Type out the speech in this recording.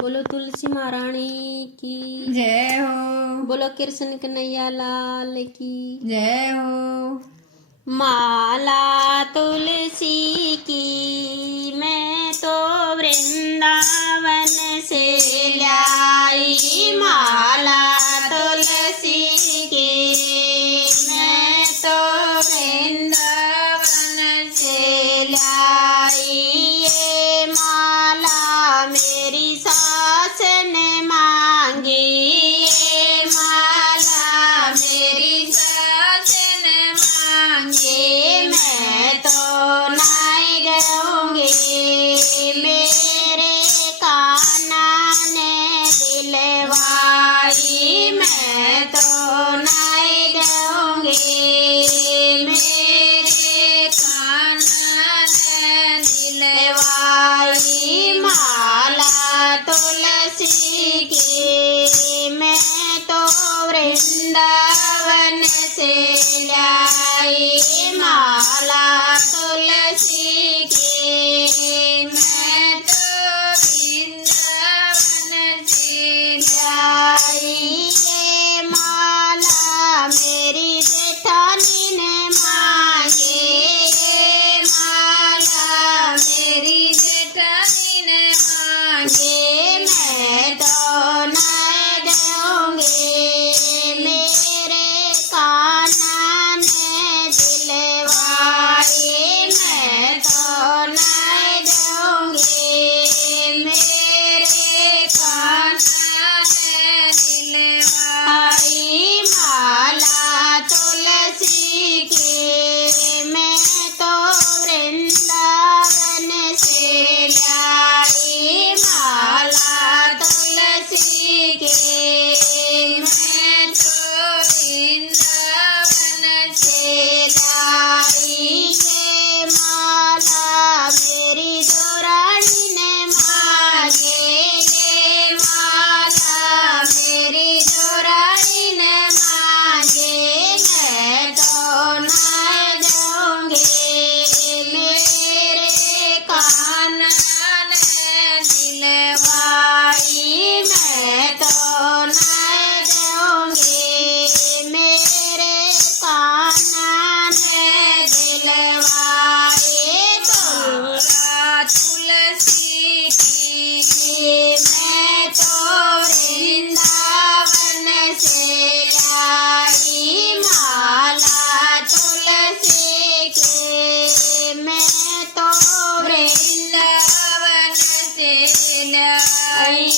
बोलो तुलसी महारानी की जय हो। बोलो कृष्ण कन्हैया लाल की जय हो। माला तुलसी की मैं तो वृंदावन से लाई। माला तुलसी की मैं तो वृंदावन से लाई। ये माला मेरी सास ने मांगी। ये माला मेरी सास ने मांगी। मैं तो नाई गऊंगी। मेरे कान्हा ने दिलवाई। मैं तो नाई गऊंगी। मेरे कान्हा ने दिलवाई। माला तुलसी की मैं तो वृंदावन से लाई। माला तुलसी की मैं तो वृंदावन से लाई। ये माला मेरी जेठानी ने मांगी। ये माला मेरी जेठानी ने मांगी। मैं तो नाई गऊंगी। मेरे कान्हा ने दिलवाई। मैं तो नाई गऊंगी। मेरे कान्हा ने दिलवाई। माला तुलसी की मैं तो वृंदावन से लाई। माला तुलसी की मैं तो वृंदावन से लाई। ये माला मेरी दुरानी ने मांगी। ये माला मेरी दुरानी ने मांगी। मैं तो नाई जाऊंगी। मेरे कान्हा ने दिलवाई। मैं तो नाई जाऊंगी। मेरे कान्हा ने दिलवाई। तोरा तुलसी की मैं तो वृंदावन से लाई। माला तुलसी की मैं तो वृंदावन से लाई।